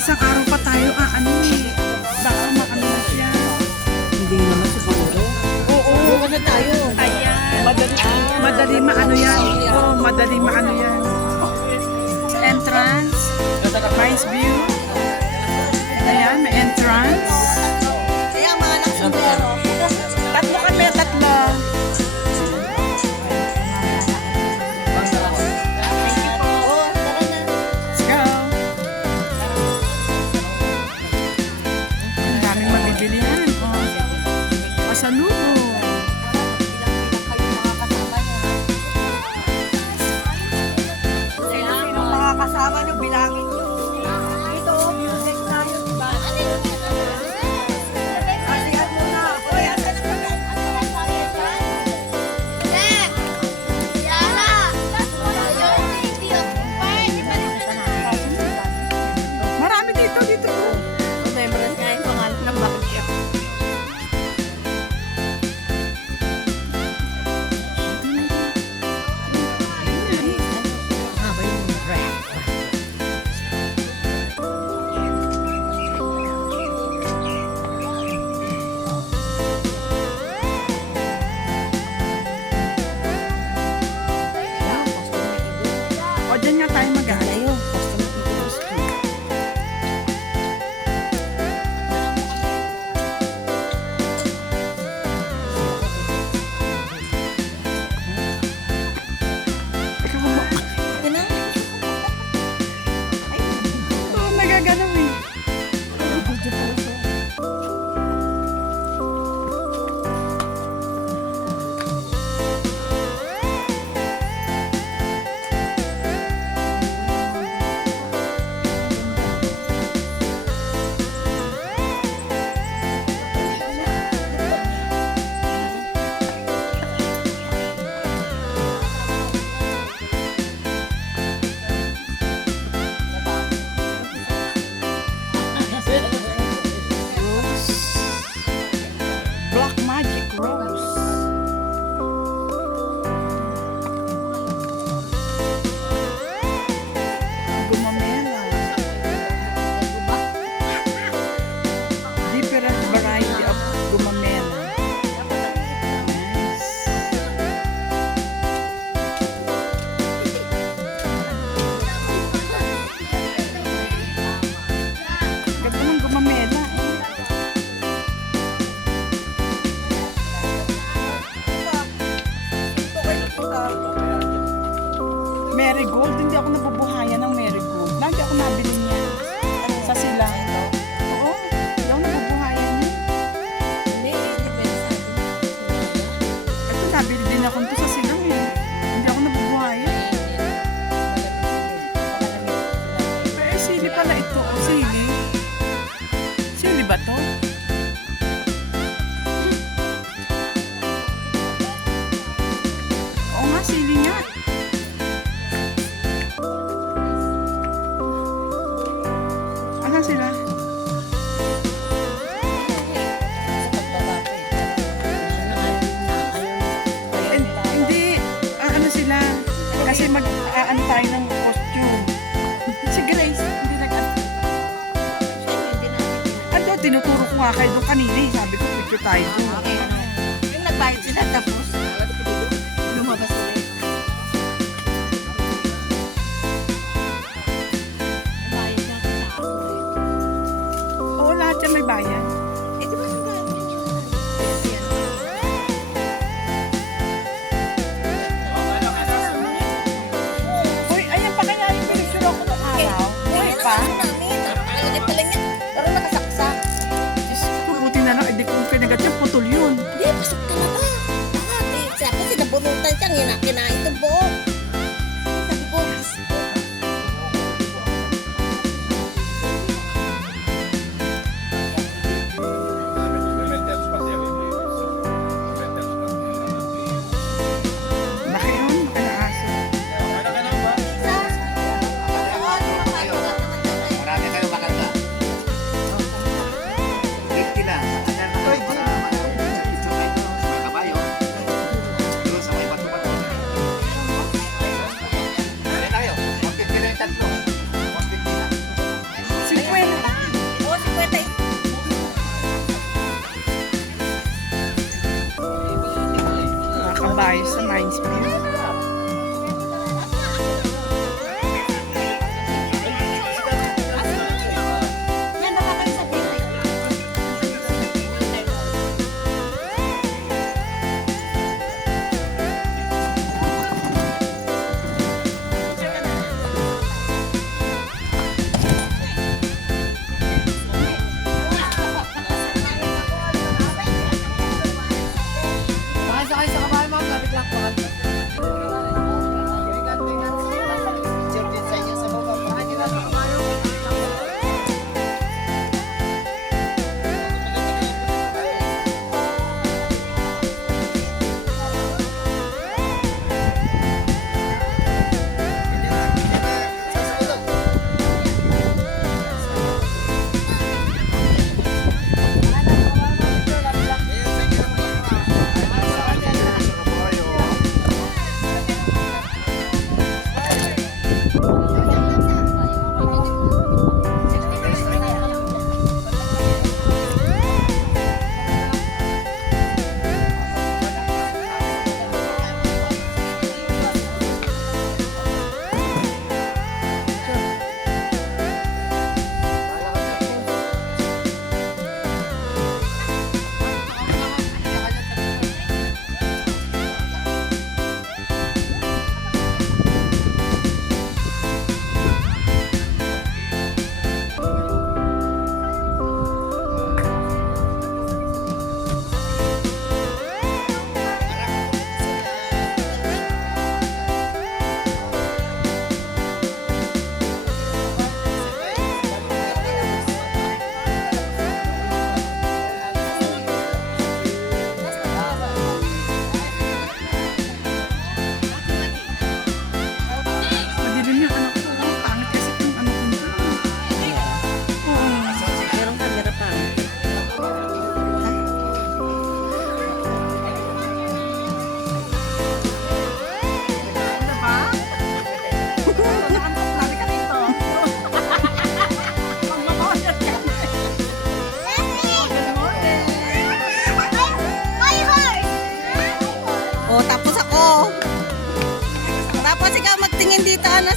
isang araw pa tayo, ano eh. Baka maano na siya. Hindi naman siguro. Oo. Bukas na tayo. Ayan. Madali maano yan. Oo, madali maano yan. Entrance. Nice view. Ayan, may entrance. Kaya mga anak sombrero. Tatlo kami, tatlo. Oo, tara na. Let's go. Ang daming mabibilihan. Pasalubong. Sino mga kasama nyo, bilangin nyo. Ito, music tayo, diba? Asihan mo na. Uy, asan ang mga? Marami dito, dito. Remembrance nga yung pangalan ng bagyo. O, dyan nga tayo mag-aalay. Oo, nagagalaw eh. Black Magic Rose. Gumamela. Different variety of gumamela. Nice. Ganda ng gumamela. Marigold, hindi ako nabubuhayan ng marigold. Lagi ako nabili niya sa sila. Oo, hindi ako nabubuhayan niya. Ito, nabili din ako nito sa sila eh. Hindi ako nabubuhayan. Eh, sili pala ito. Oh, sili. Sili ba to? Oo nga, sili nga. Asan sila? Hindi, ano sila? Kasi mag-ano tayo ng costume. Si Grace, hindi ano, tinuturo ko nga kayo doon kanina eh. Sabi ko, picture tayo doon. Yung nagbayad sila tapos lumabas ulit. Oo, lahat yan may bayan. Eh, di ba yung bayad niya? Uy, ayan pa kaya yung pinicture ako nung araw. Uy, pa. Ulit pala niya. Pero nakasaksak. Diyos ko, buti na lang. Hindi ko kinagat yung putol yun. Hindi, pasok talaga. Lahat.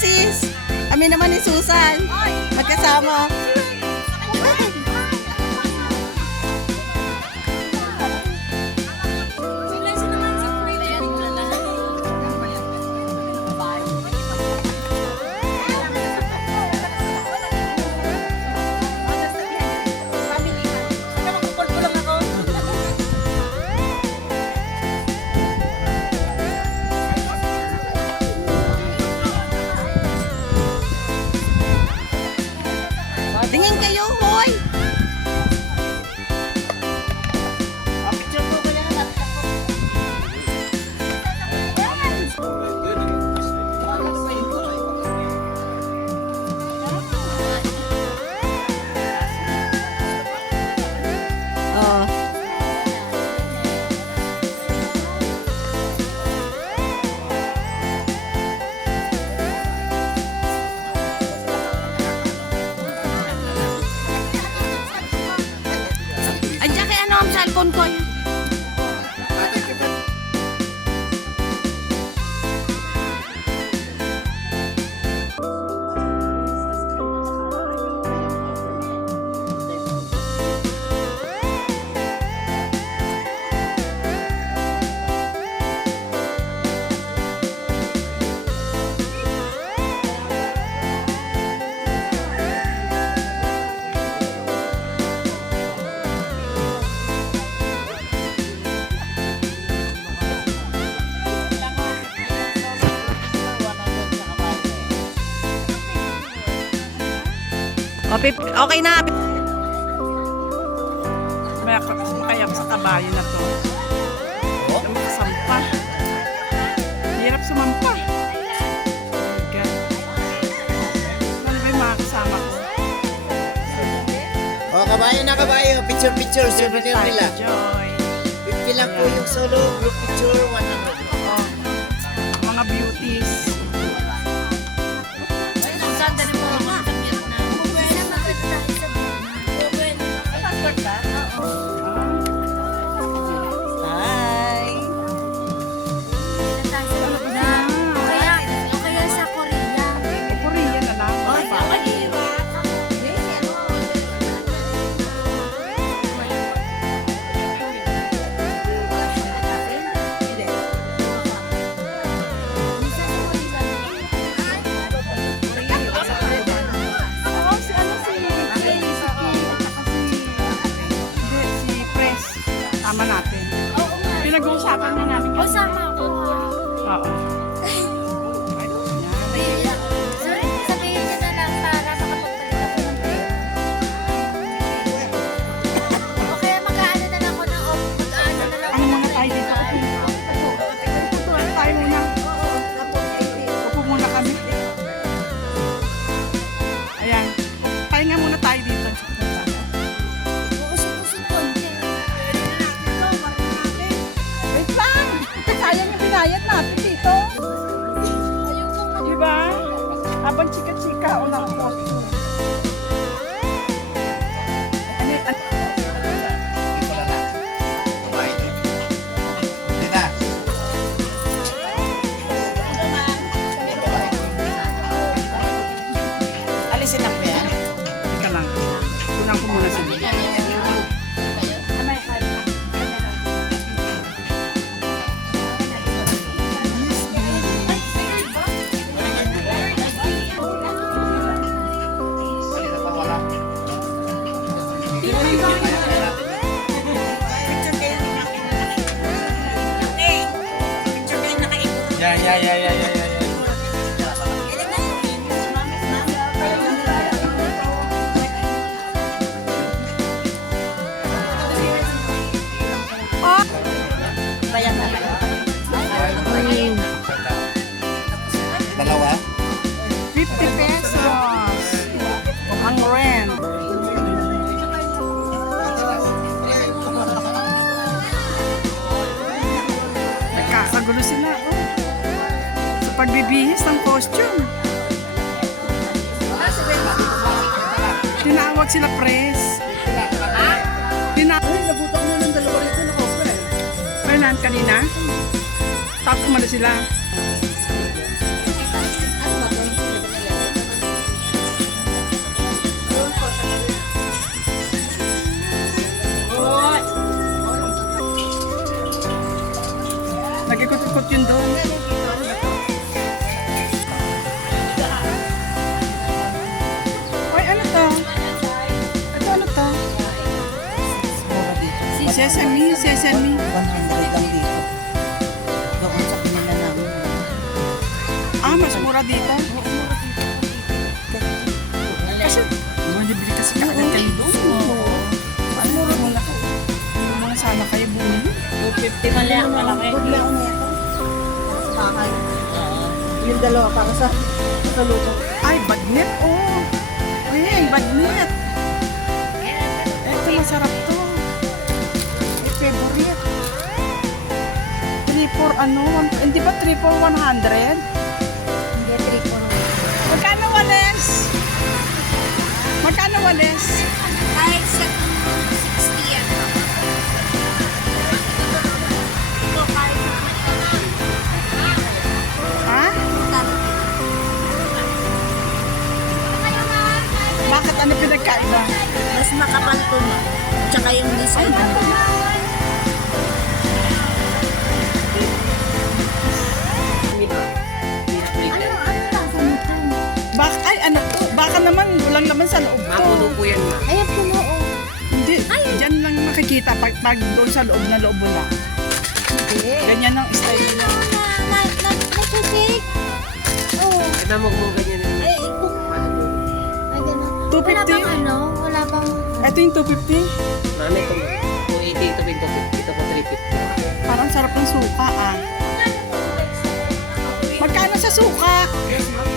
sis. Kami naman ni Susan. Magkasama. Tingin kayo, hoy! Oh. Andiyan kay ano ang cellphone ko. Okay na. Makayak sa kabayo na to. Makasampa. Hirap sumampa. Ano ba yung mga kasama ko? Oh, kabayo na kabayo. Picture. Souvenir nila. Joy. 50 lang po yung solo. Group picture, 100. Oh, mga beauties. Hi. Korean na lang. Oo, si ano si Press. Tama natin. Pinag-uusapan na namin. Oo. Ano muna tayo dito? Tutuan tayo muna. Upo muna kami. Ayan. Pahinga muna tayo dito. Wait lang! Sayang yung binayad natin dito. Diba? Habang chika-chika o nakakostume. Alisin na po yan. Teka lang. Kunan ko muna sila. Yeah. Bayan na lang. Dalawa? 50 pesos. Ang rent. Nagkakagulo sila. Oh. Sa pagbibihis ng costume. Tinawag sila press. Nabutan mo ng dalawa rito na kopra eh. Fernan kanina. Tapos umano sila. yun doon. Ay, ano to? Ito, ano to? Mura dito. Sesame, sesame. 100 lang dito. Doon sa pinila namin. Ah, mas mura dito? Kasi, bumibili kasi kaagad kayo doon. Mas mura muna. Hindi mo sana kayo bumili. 250 mali ang malaki. Bigla ako na ito. Sa bahay. Yung dalawa para sa luto. Ay, bagnet, oh. Ay, bagnet. Eto, masarap to. Ay, favorite. 3 for ano? Hindi ba 3 for 100? Hindi, 3 po. Magkano wales? Magkano wales? Kahit 60 yan. Ito, kahit Ha? Bakit ano pinagkaiba? mas makapal to mo. Tsaka yung design. Ay, ano to? Baka naman, walang laman sa loob to. po yan, ma. Ayan, puno, oh. Hindi, dyan lang makikita pag doon sa loob na loob mo lang. Ganyan ang style nila. Nag-shake. Oo. Namog mo ganyan. Ay, kung... Ay, gano'n. 250? Wala bang ano? Wala bang... Ito yung 250. Mami, ito 280, ito 250, ito po 350. Parang sarap ng suka ah. Magkano sa suka? Yes, ma'am.